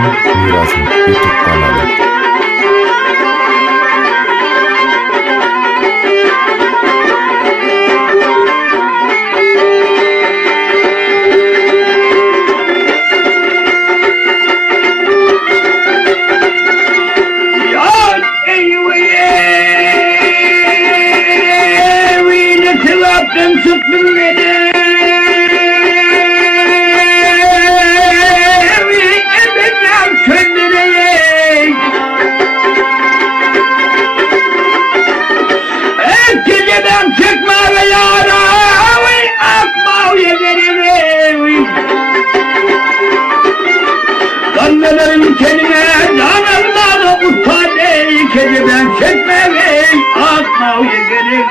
Samot'un Mirası YouTube kanalı. Annelerin kendine cananlar ustane kediden çekme ve atma yegelim.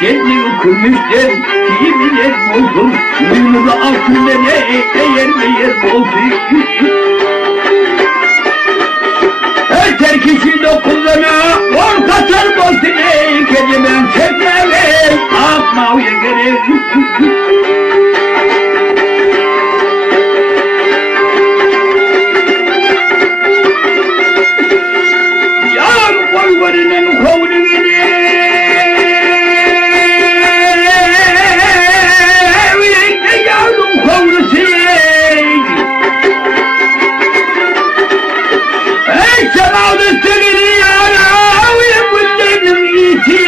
Kendini kurmuştur ki bilir bozdur. Uyumuda altında ne eğer meğer bozdur. Her terkişi dokullana ortasar bozdur. Kediden çekme ve atma yegelim. Varının kovunu yavrum kovunu seyir. Ey semalı sevili yana uyumun iyisi.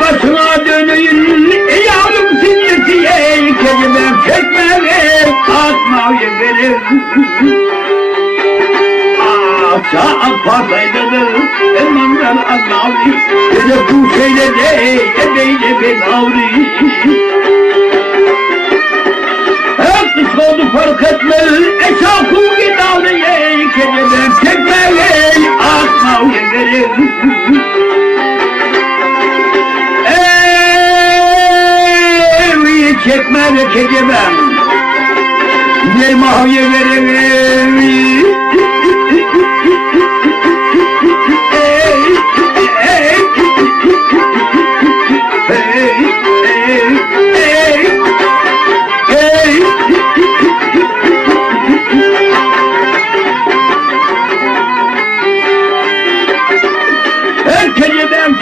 Başına dönün yavrum sinyetiye. Kedime çekme ve atma yemerim. Saat fazlaydı emanlar anavri Gece bu şeyleri ebeyle ben avri Hep dış oldu fark etmez Eşafı git avriye Kedimden çekmeli atma uyegerim Evi çekmeli kedimden Yerma uyegerim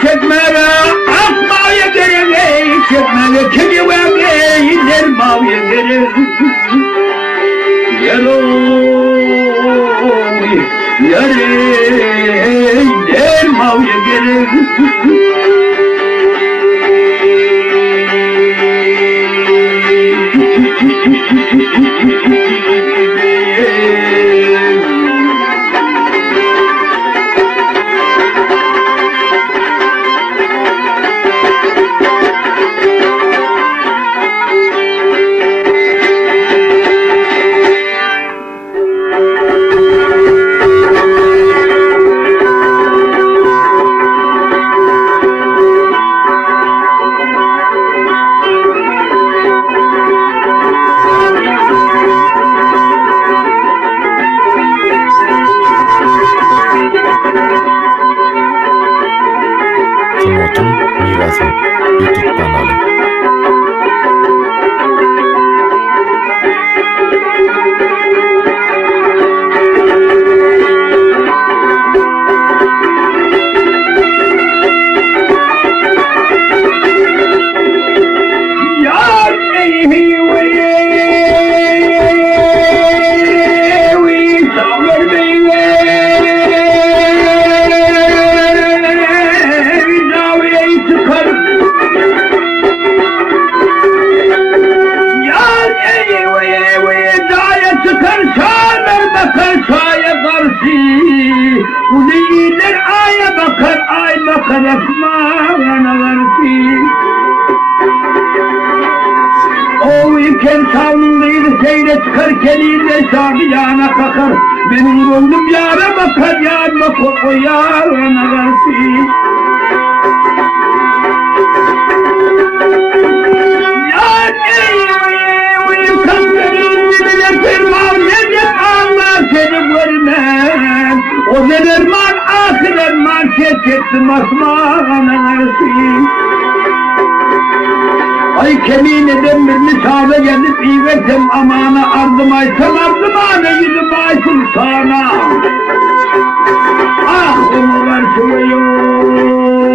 çekmele atmaya gereği çekmele kedi vermeyi dermaya gereği yarey dermaya gereği Samot'un Mirası YouTube kanalı. Uliler aya bakar, ay bakar asmana varsi. O iken sağlığıyla seyre çıkar, keliyle şahiyana kakar. Benim gönlüm yara bakar, yarma koko yarana varsi. Yar ey kalplerin dibine firmam, yedek ağlar seni görmem. O ne derman, ahir derman, çektim asmana versin. Ay kemiğine demirli çağda gelip iyi versem amana ardıma aysam ardımana yüzüm ay sultana. Ah umurlar suluyor.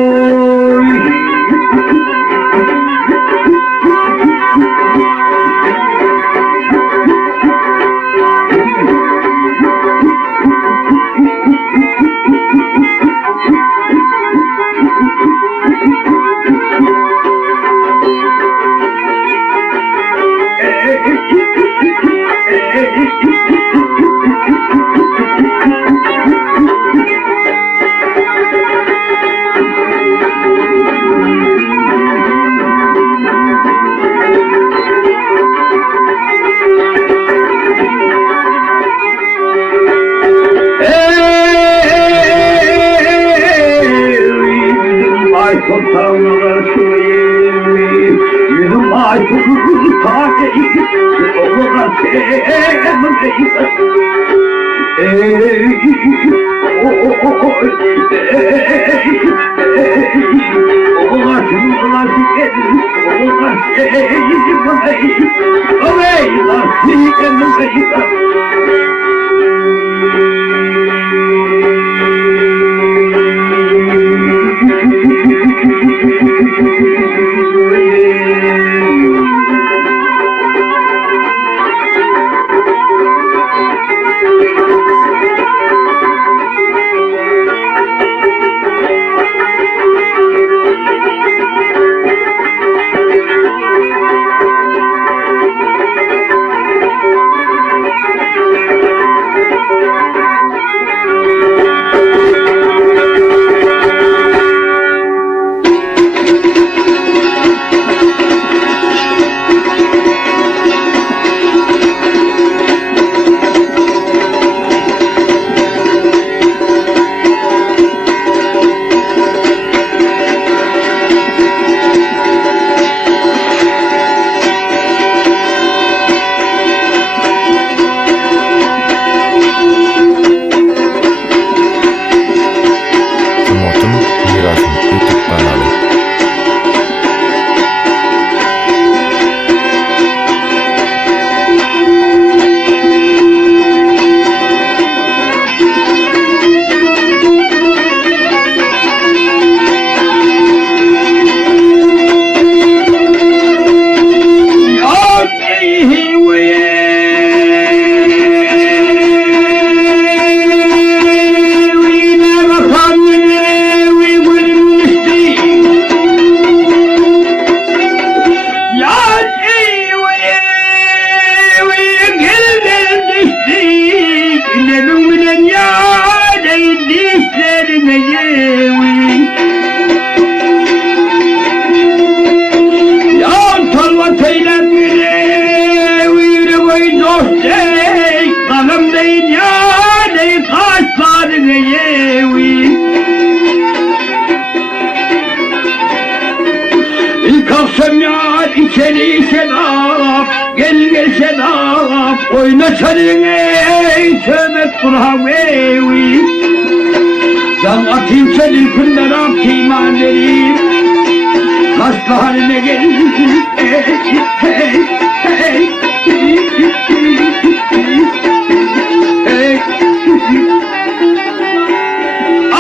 İçeri sedap, gel sedap, oyna çeline, sömet kurhavevi. Can atayım seni künden atayım verim, hasta haline gel, hey, hey, hey, hey.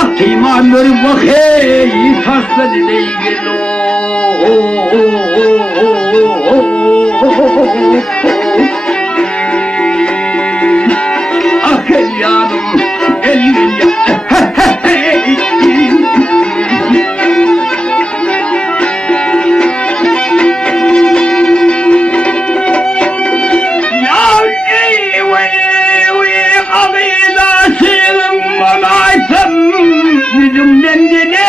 Atayım verim bak hey, hasta haline gel o. Ah gel yanım, gel yanım. Ya ey abidasım olaysam, yüzümden dile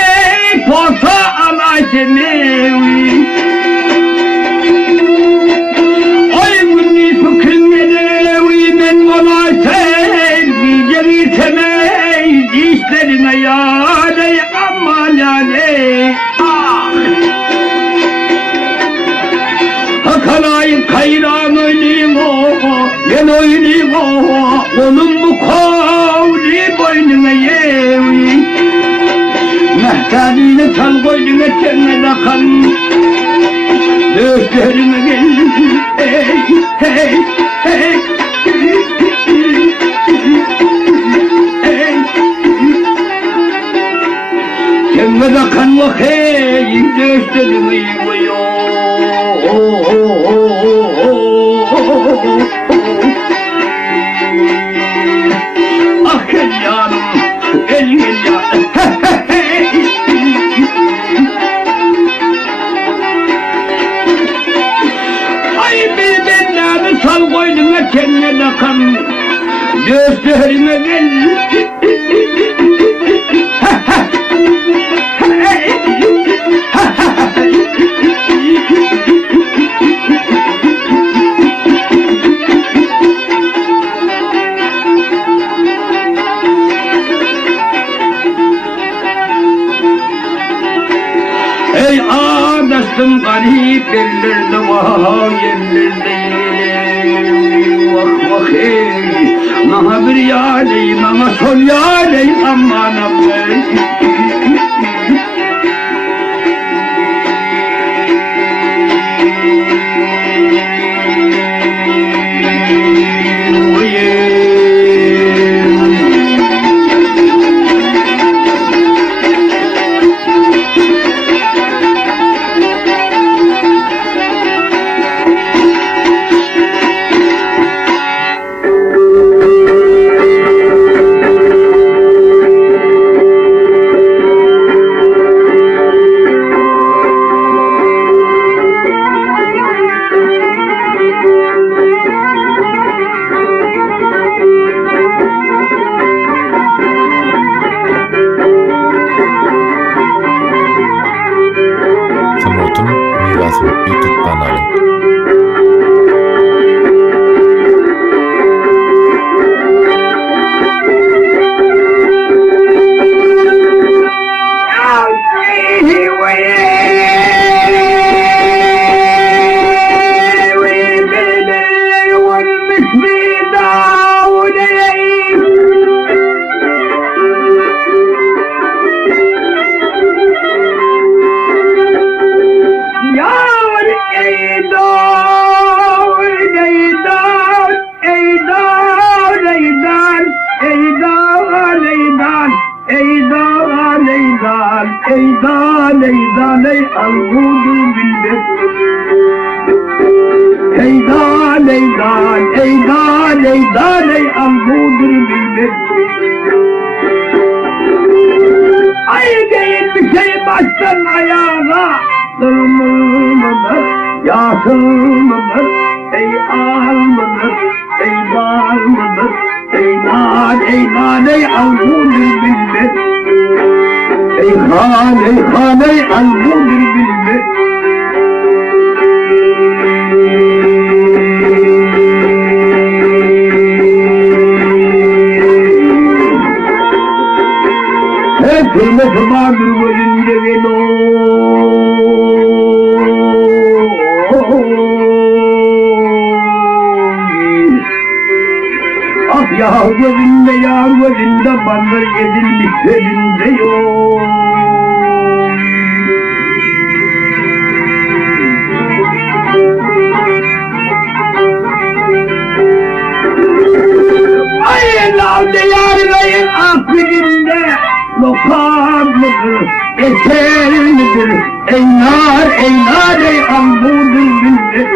porta alaysam evi. Dişlerine yâre aman yâre ah. Hakalayım kayran oynayım o, yen oynayım o, onun bu kovli boynuna yevi. Mehtaliyle çal koydum etkenme dakan, Gözlerime geldi. Hey, hey, hey. Cemmede kan vak hey, gözlerime yıkıyor. Ah gel yanım, gel yanım. Ay bir benden sal koynuna cemmede kan. Gözlerime gel. Ey adastım garip yerlerde vah yerlerde vah vah ey Naha bir yaley, naha sol yaley aman aman Timot'un Mirası YouTube kanalı. Eydan eydan ey alhudu bildet Eydan eydan eydan eydan ey alhudu bildet Ay değil bir şey baştan ayağa Sığmılmıdır ya sığmılır Ey almıdır ey bağırmıdır Eydan eydan ey alhudu bildet ey han ey albu bilbildi Hey kırmızı mağdur gözünde velo Ah yar gözünde bandır edilmiş elinde yok Ayın aldı yarlayın aklinde Lokal mıdır, eser midir Ey nar ey ambudur bildir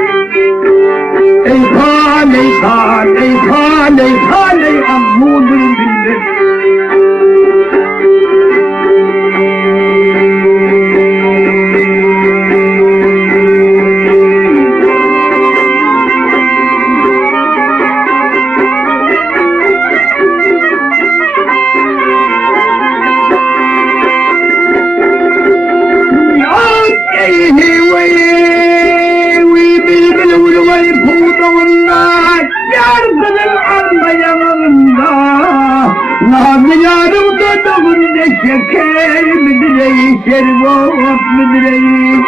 Ey han ey han ey han ey han ey ambudur bildir Şeker midir şerbet midir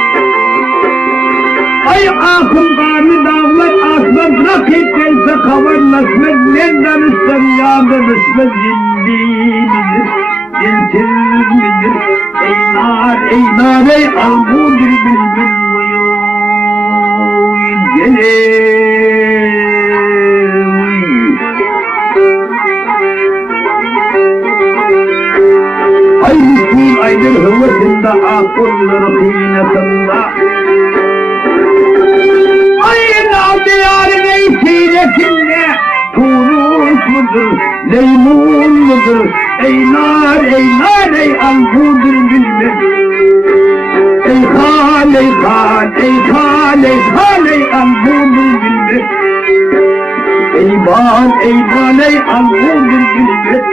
Ay ahım kanı dağlar asma bırak etkense kavar nasmet Nenden ıslar yağdır ısmet zindilidir Dilsiz midir ey nar ey albudur bilbil buyur kurulur kıymetinde. Ayın diyarın eysinesinde Turus mudur, leymun mudur, ey nar ey albudur bilmem. Ey hal ey albudur bilmem. Ey bal ey albudur bilmem.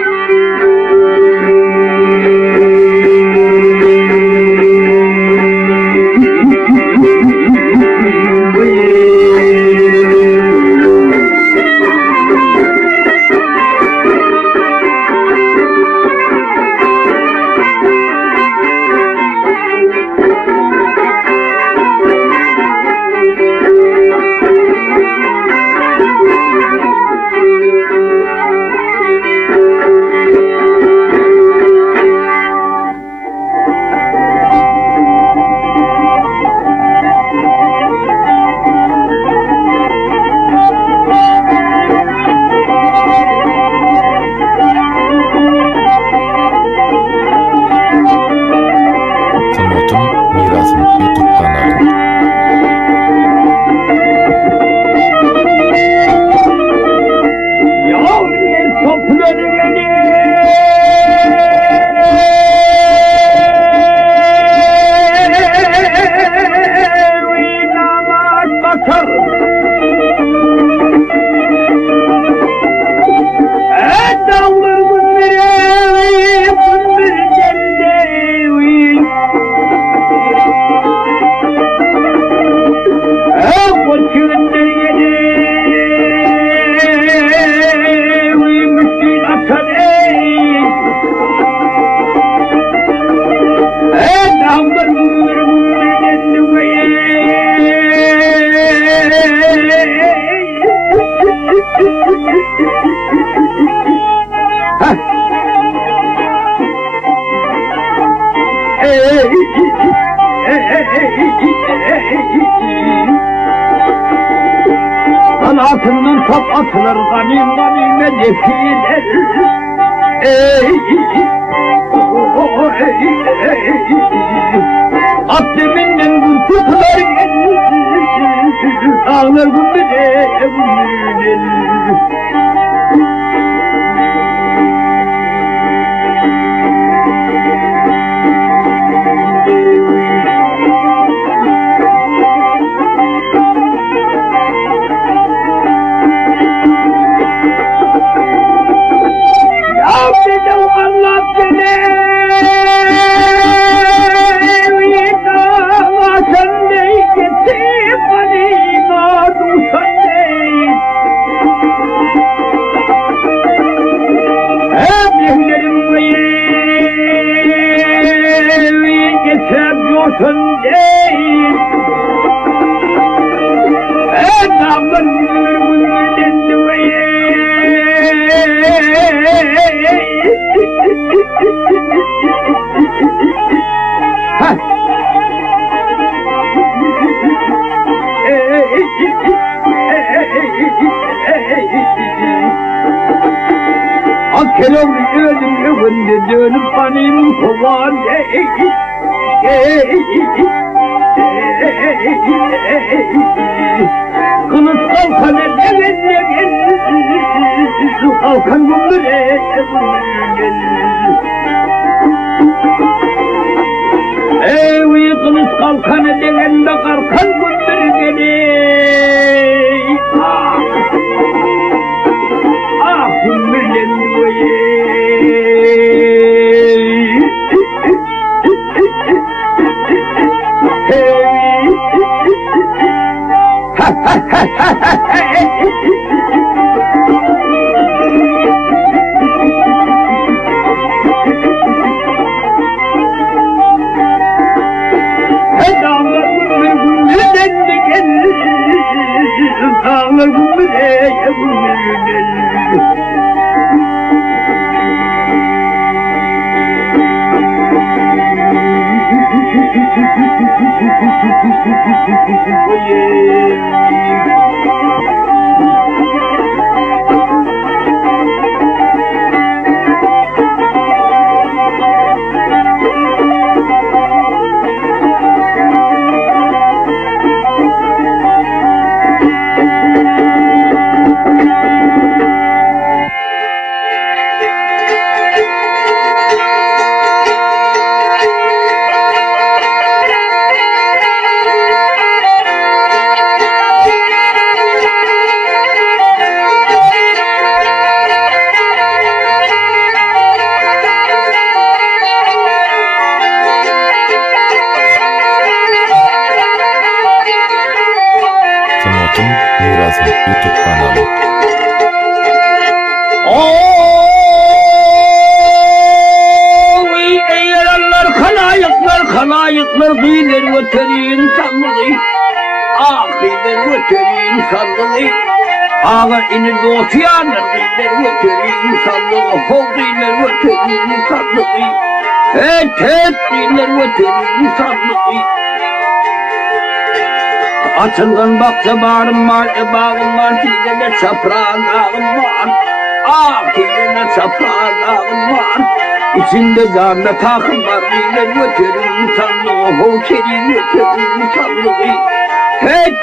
Timot'un Mirasım YouTube kanalı. Yavrum topları beni namaz bakar. Dağlar bunları geldi. Koçunlar yedi. Müslüm atar dağlar bunları Kanatından top atılır, ganime defiler. At deminden kurtuklar, ağlar bunları. Akşam önümde dönüp benim kovan kılıç kalkan ederler kalkan bunları ey kılıç kalkan ederler kalkan bunları gelir Mirasım YouTube kanalı. Oy eğerler kalayıklar kıyılar öteri insanlığı. Ah kıyılar öteri insanlığı. Ağa inir doğutuyanlar kıyılar öteri insanlığı. Hol kıyılar öteri insanlığı. Et kıyılar öteri insanlığı. Açılgan baksa bağrım var, bağım var, kıyıda çaprağın ağım var. Ah kıyıda çaprağın ağım var. İçinde canlı takım var, kıyıda götürün insanlığı, hokerin götürün insanlığı. Het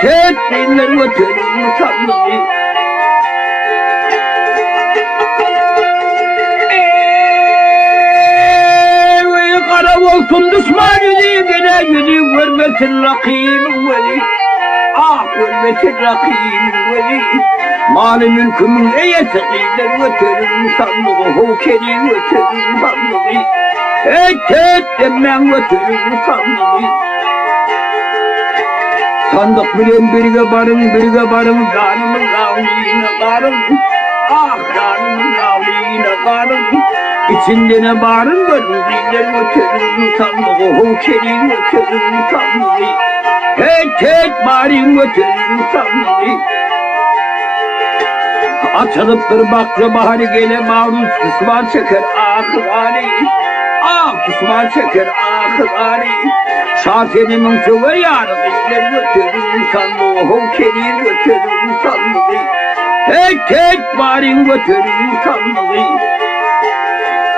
kıyıda götürün insanlığı. Kara olsun düşman yüzü, gene yüzü görmesin rakibim veli. Ah görmesin rakibim veli. Malı mülkümün eyesi kıyılar götürün sandığı. Hokeri götürün sandığı. Et demem götürün sandığı. Sandık bilen birge barım canımın kavliğine karım. Ah canımın kavliğine karım. İçinde ne barın görün kıyılar götürün sandığı. Hokeri götürün sandığı. Et barın götürün sandığı. Açılıptır bakça baharı gele maruz kısman çeker ahırani. Ah kısman çeker ahırani. Şafirimin sıvı yarı kıyılar götürün sandığı. Hokeri götürün sandığı. Et barın götürün sandığı.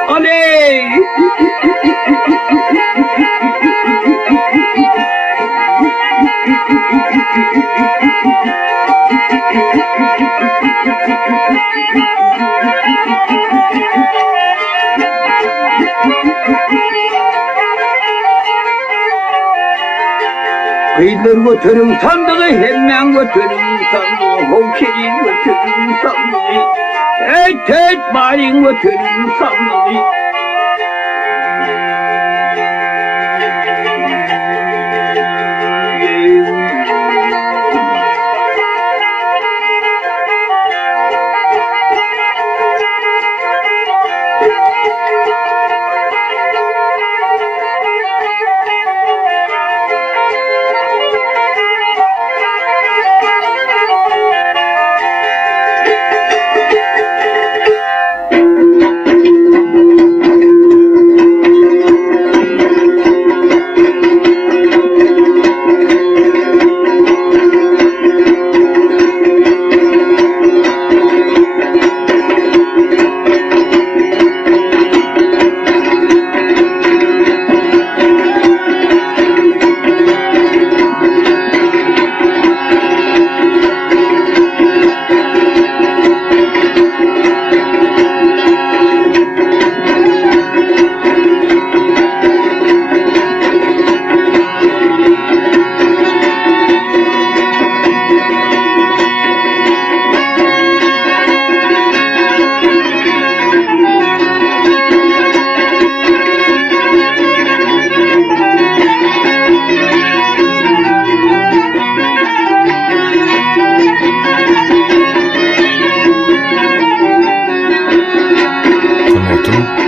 Oley! Kıyılar götürün sandığı, hemen götürün sandığı. Hokeri götürün sandığı. Et barın götürün sandığı.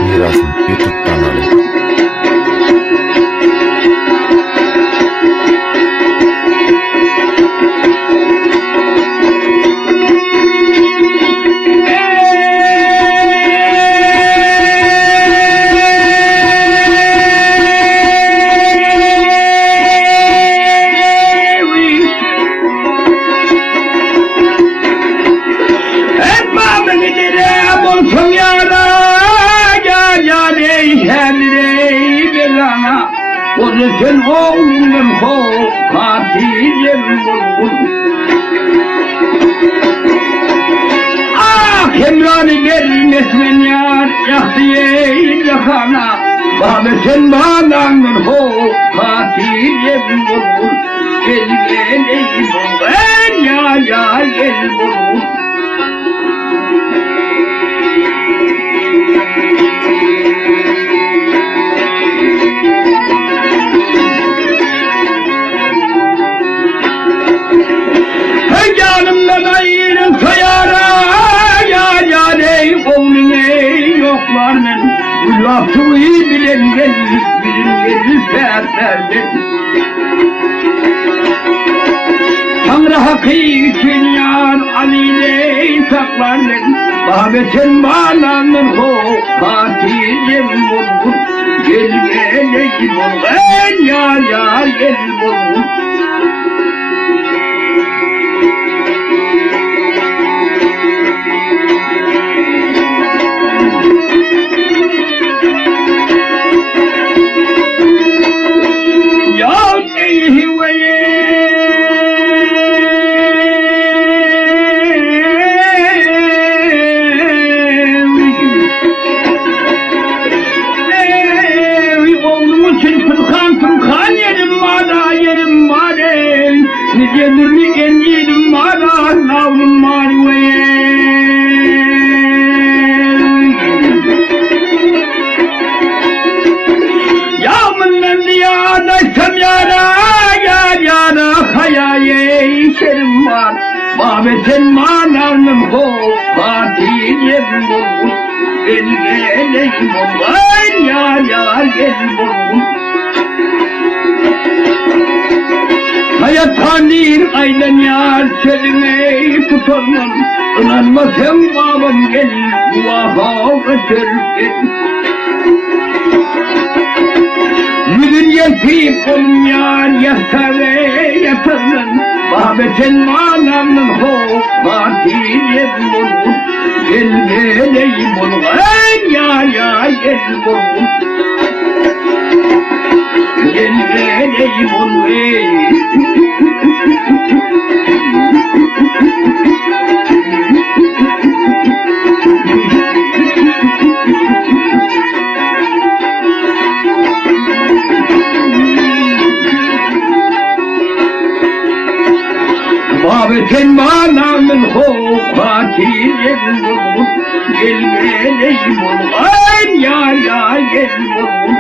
Mirasım YouTube kanalı. Sen oğlum ho katilem vurgun. Ah emrani vermesmen yar yahdiye yakana. Baba sen bağlandın ho katilem vurgun. Gel ey vurgun ya gel vurgun. Canımdan lafı iyi bilen gelir, bilen fertlerdir. Tanrı hakkı için yar aliyle saklanır. Babeten bağlanır ho katilem vurgun. Gel geleyim olgun yar yar gel vurgun. Nicedir en yedim bana navrum var ve yağmurla diyadaysam yara yar yara hayaye işerim var babeten manarım ho fatihim olgun el geleyim olgun yar yar gel olgun. Hayat tanir aynen yar çeline tutarmam. İnanmasam babam gelir duaha öterken. Bugün yetip olum yar yasa ve yatarlan. Babeten manamın ho batiyem olgun. Gel geleyim olgun yar yar gel olgun. Gel geleyim olgun. Babeten manamın ho katilem olgun. Gel geleyim olgun yar yar gel olgun.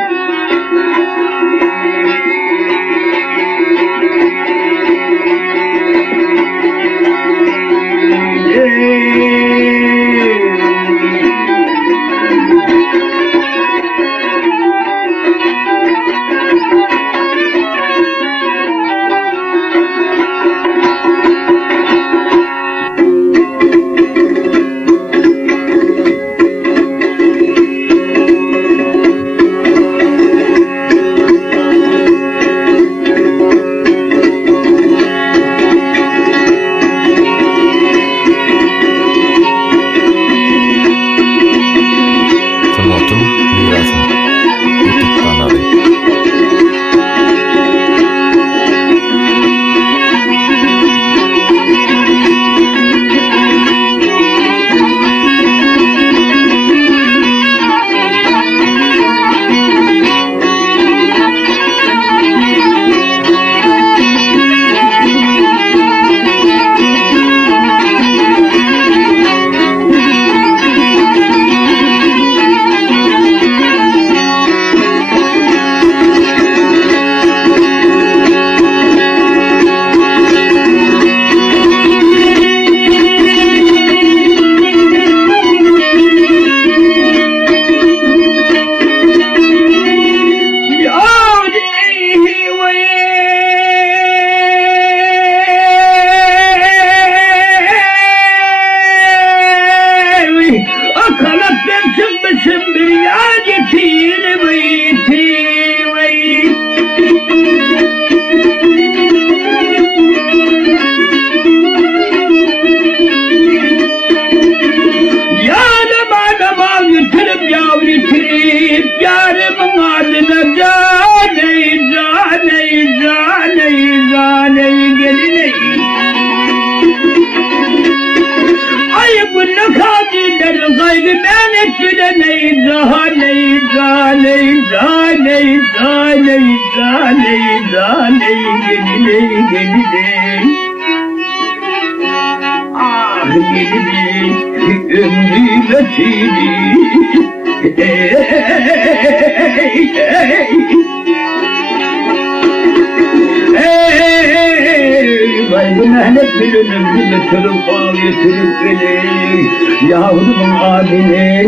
Yavrum abine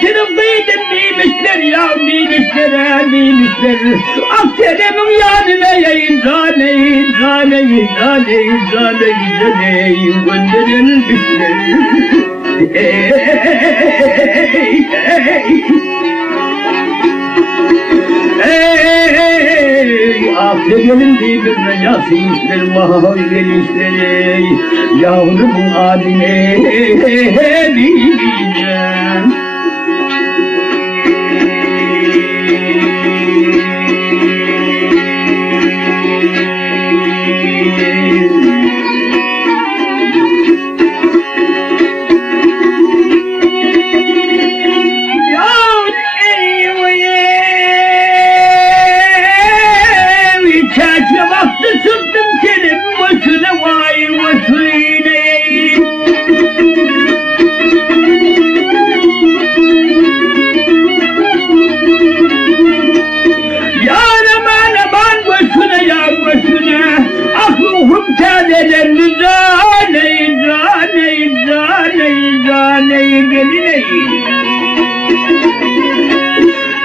geçirip kıydım neymişler ya neymişler neymişler. Aksenemin yanına yayın zaneyin zaneyin zaneyin zaneyin zaneyin gönderilmişler. Ey Aksenemin dibinde yasişler mahoy gelişler. Yavrumun adine bileceğim. Sıktım senin başına vay vasile. Yar aman aman başına yar başına. Aklım tadelendi zane zane zane zane gelineyim.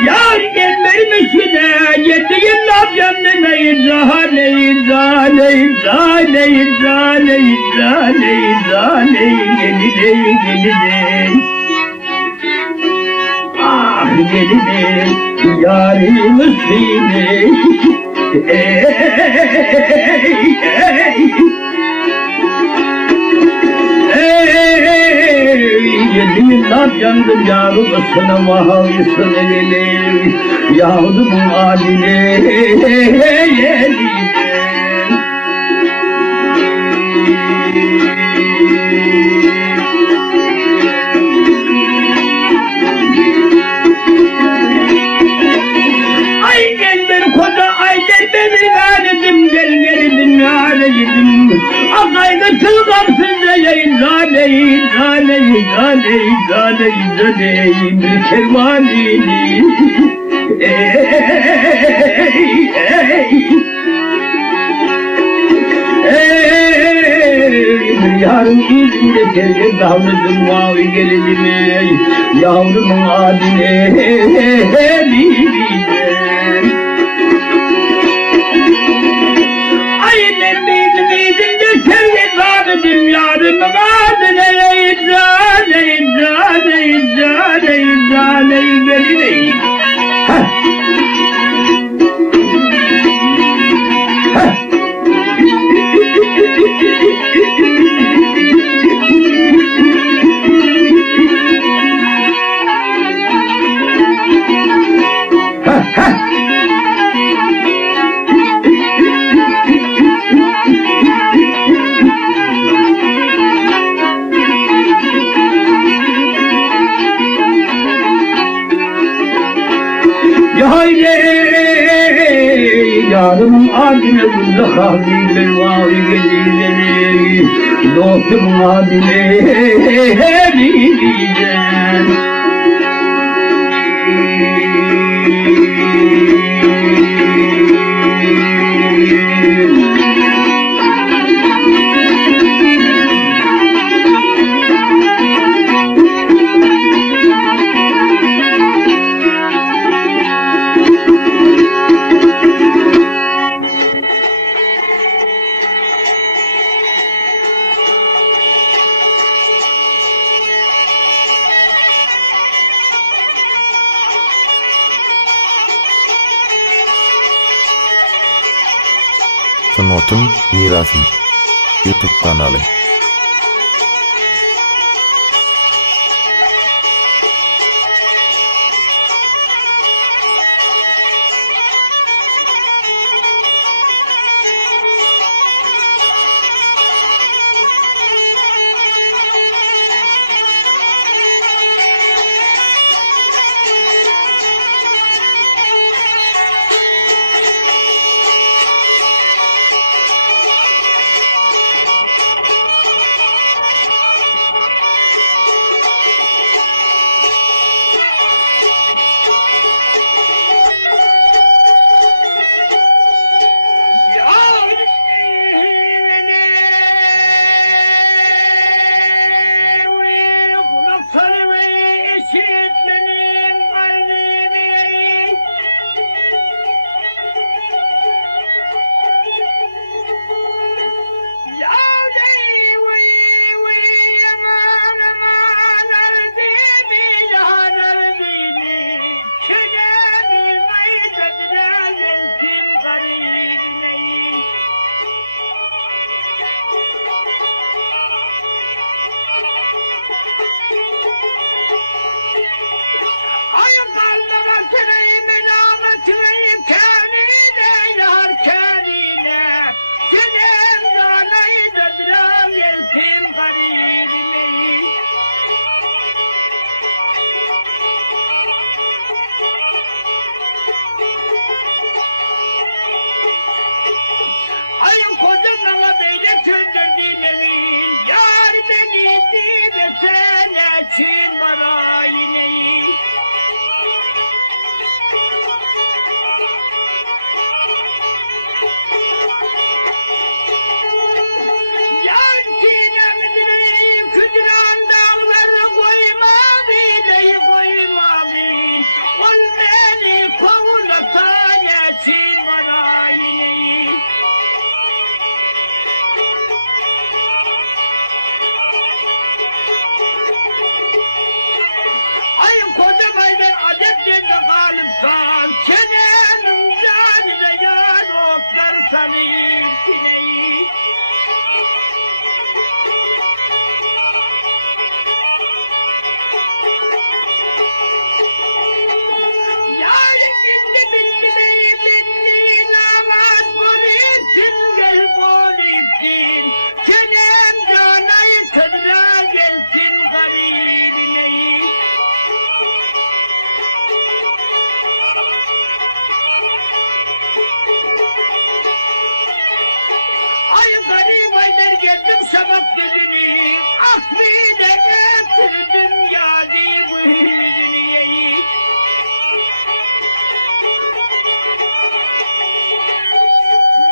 Yar gelmemişine yediğin laf yanına zane zane zane zane zane zane gelineyim gelineyim. Ah gelineyim yarımız seni. Ey yediğin laf yandım yarım ısına mahavlısın elini. Yavrumun haline yedim. Ay gel bir koca ay gel bir ganedim gel gelidim yaredim. Akayda çılgamsızca yayın zaneyin zaneyin zaneyin zaneyin zaneyin bir kervanini. Yarın izinde sevgi davrandım mavi gelinim ey. Yavrumun adine bileceğim. Ay ben bildim izinde sevgi davrandım yarımın adine ey. Zane zane zane zane gelineyim. Yarım adine bunda kahviler mavi gelirleri. Dostum adine diyeceğim. Cemaatin Mirası YouTube kanalı. garibine. Ay koca bana böyle küldürdün evin, yar beni de sen için bana yine. Yar sinemdiri küdran dağları koyma bile koyma bil. Ol beni kovlatan için bana yine. Ay kocamaydan adetlerinde kalıpsan, çenenin canına yar oklar sanayım sineyi. Yarın gizli bildiği bildiği namaz politsin, gel politsin. Çenem canayı tadına gelsin garibineyi. Ay garip aylar geldim şabak gözünü, ah bir de öptürdüm yadi bu yüzünü yeyi.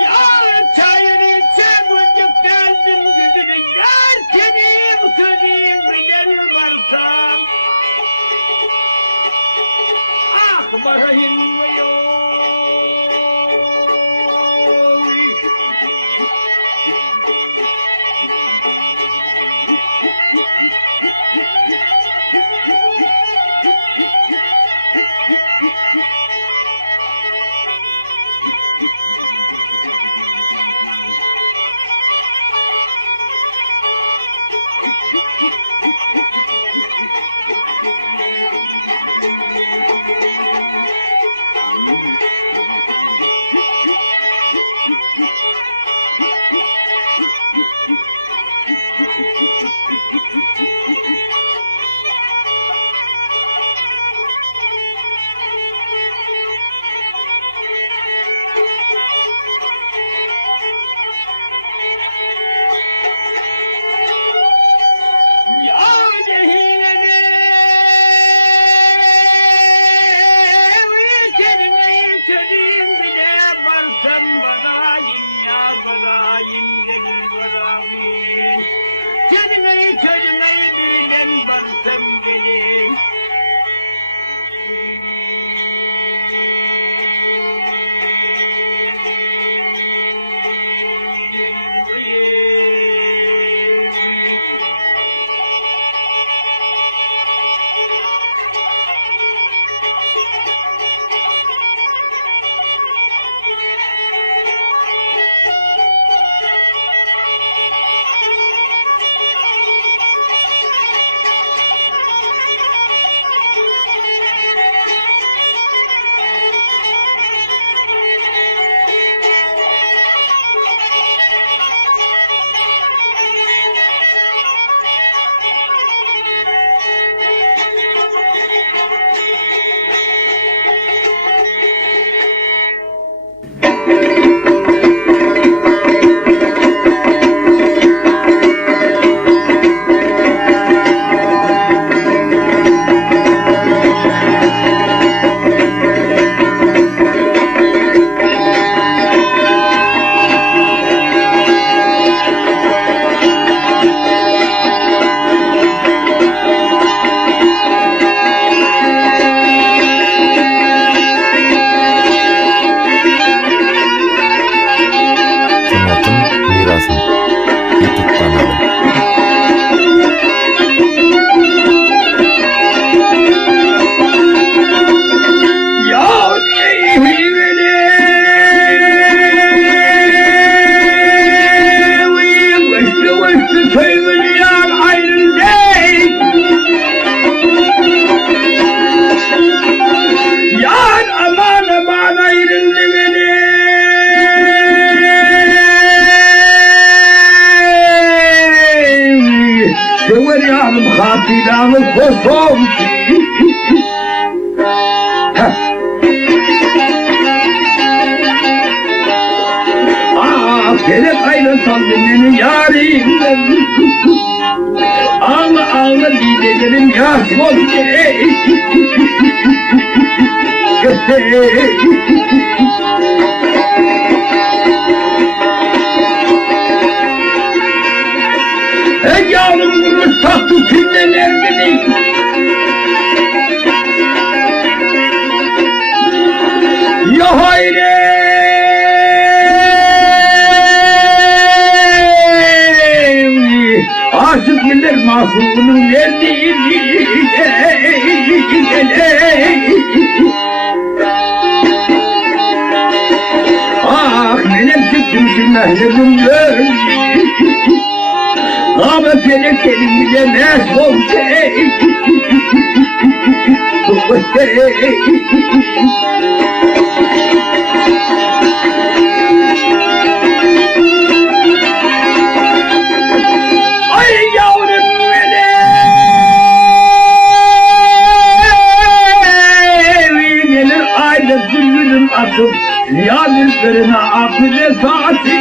Yar çayını çabucak geldim gözünü, yar senin sözün bilen varsam. Ah barayın ve yok. Sen banayin ya banayin gel banayin. Kendine birinden barsam gelin. Canım hatıramı kosom ki. Felek ayrılsam beni yarimden. Ağla ağla didelerim yaş oldu. Ey yavrum vurmuş taktı tümlelerdi. Ya hayret. Aşık miller mahsulunun verdiğini. Ah benim çıktım şu mehledim gör. Ama felek elimde meş oldu. Ay yavrum benim gelir ayda zülüm atıp ya bir aklı saati.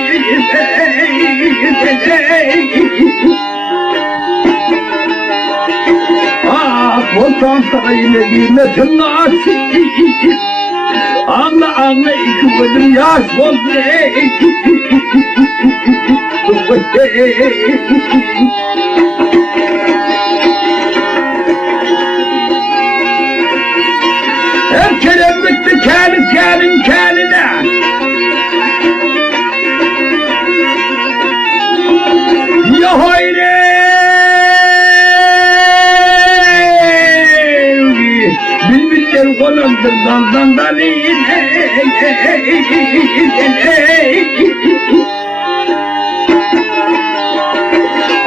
Ah botan sayını nimetin nasip. Anla anla iki bölüm yaş oldu. Hep kerem bitti kendi kendine. Ya hayret. Bilbiller konandır daldan daline.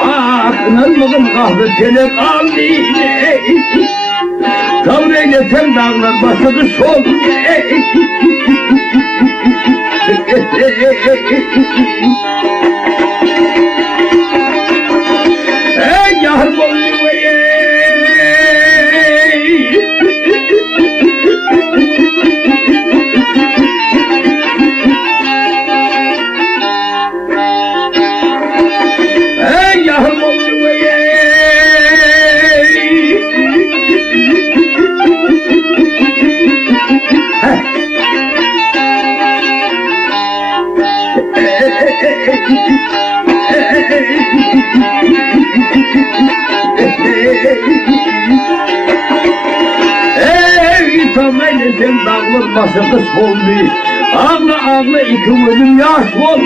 Ah kınanmadım kahve felek aldı. Kavreylesem dağlar başladı sol. Ey yar bollu ey yar bollu ey tameylesem dağlar başladı soldu. Ağla ağla iki bölüm yaş oldu.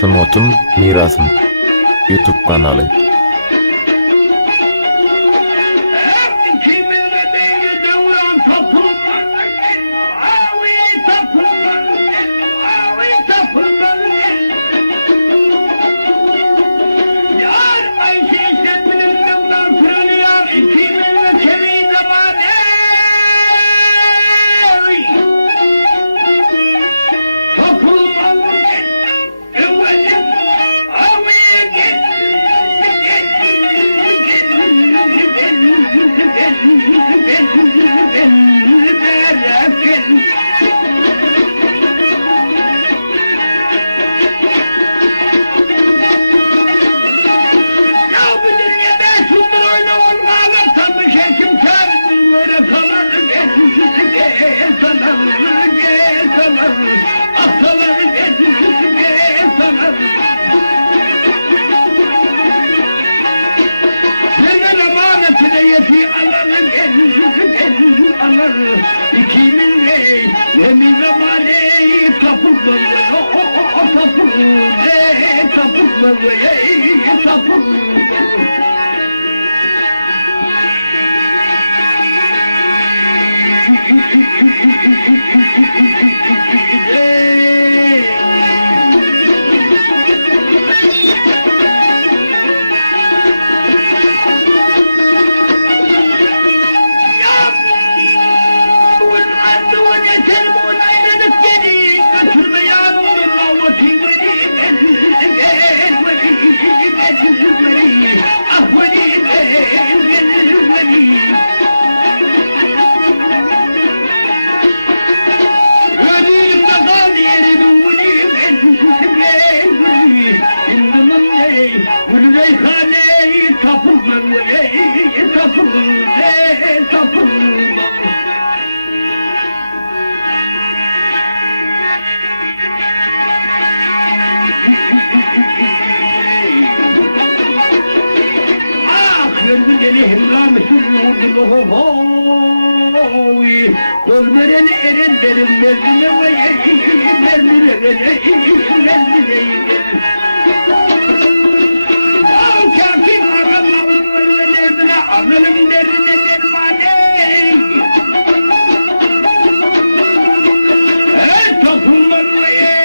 Sanatım Mirasım YouTube kanalı. Kimine beni devran tapılmaz. Avi tapılmaz. Avi tapılmaz. Yar Ayşe sen benim devran fırını yar. Kimine kemiği zamanı. Tapılmaz. Evvelim. Avi gel. Ya bu dünyada şundur oynayan ağlar sanmış her kim çağırsın böyle kalan anar ikimiz ey nemize mani tapılmaz o tapılmaz ey tapılmaz ey tapılmaz. Gözlerin erin derim mezine ve mezine kâfir aramam ve mezine anılım derdine dermane tapılmaz ve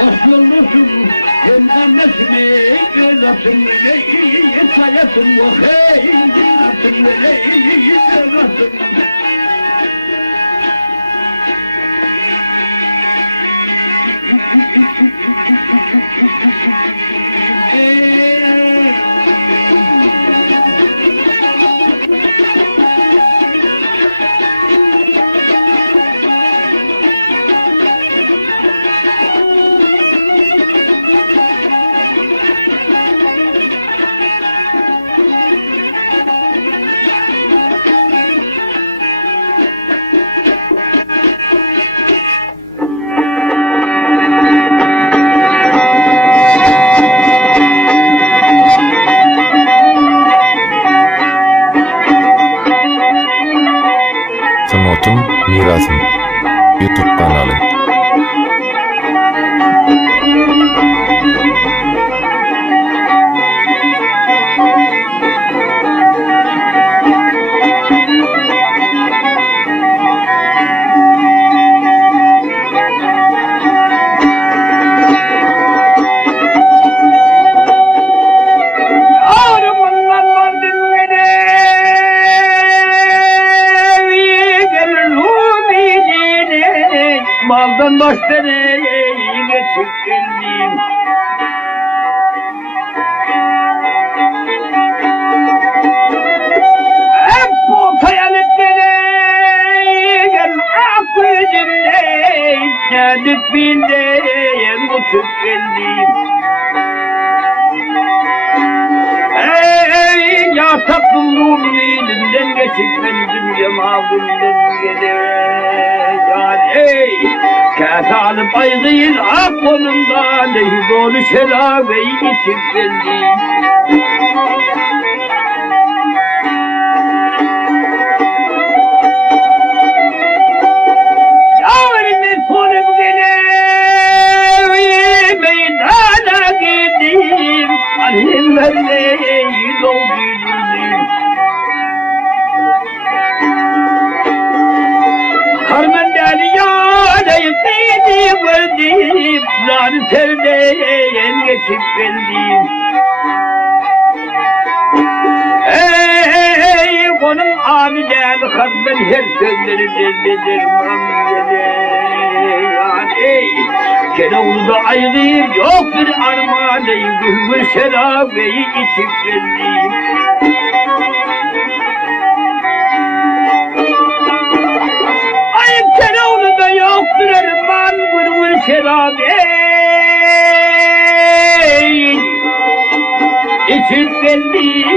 hoş yollusun hem kardeşimi evlatım öyle sayasın o hey evlatım öyle evlatım. Sanatım Mirasım YouTube kanalı. Maldan başta nereye geçip geldim. Hep bu hayaletleri gel aklı dinle. Geldik binde uçup geldim. Ey ya tatlılığım elinden geçip ben dünyama günden geleceğim. Ey kâtâlı pay değil ak kolunda neyi dolu şelaveyi içip geldi. Yârimin konum gele meydana gittim. Annemlerle doldurdum. Karmen deriyâdayım seni verdim. Zar sevdeyen geçip geldim. Ey konum abiden karmen her sözleri deddirmem gele. Ey Keravulda ayrıyım yok bir armağaneyim. Gülmür şerabeyi içip geldim. Keravulda yoktur armağan gülmür şerabeyi içip geldim.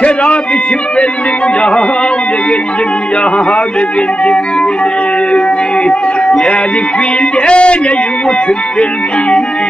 Şarap içip geldim ya, havle geldim ya, havle geldim. Yedik bildiğine yutup geldim.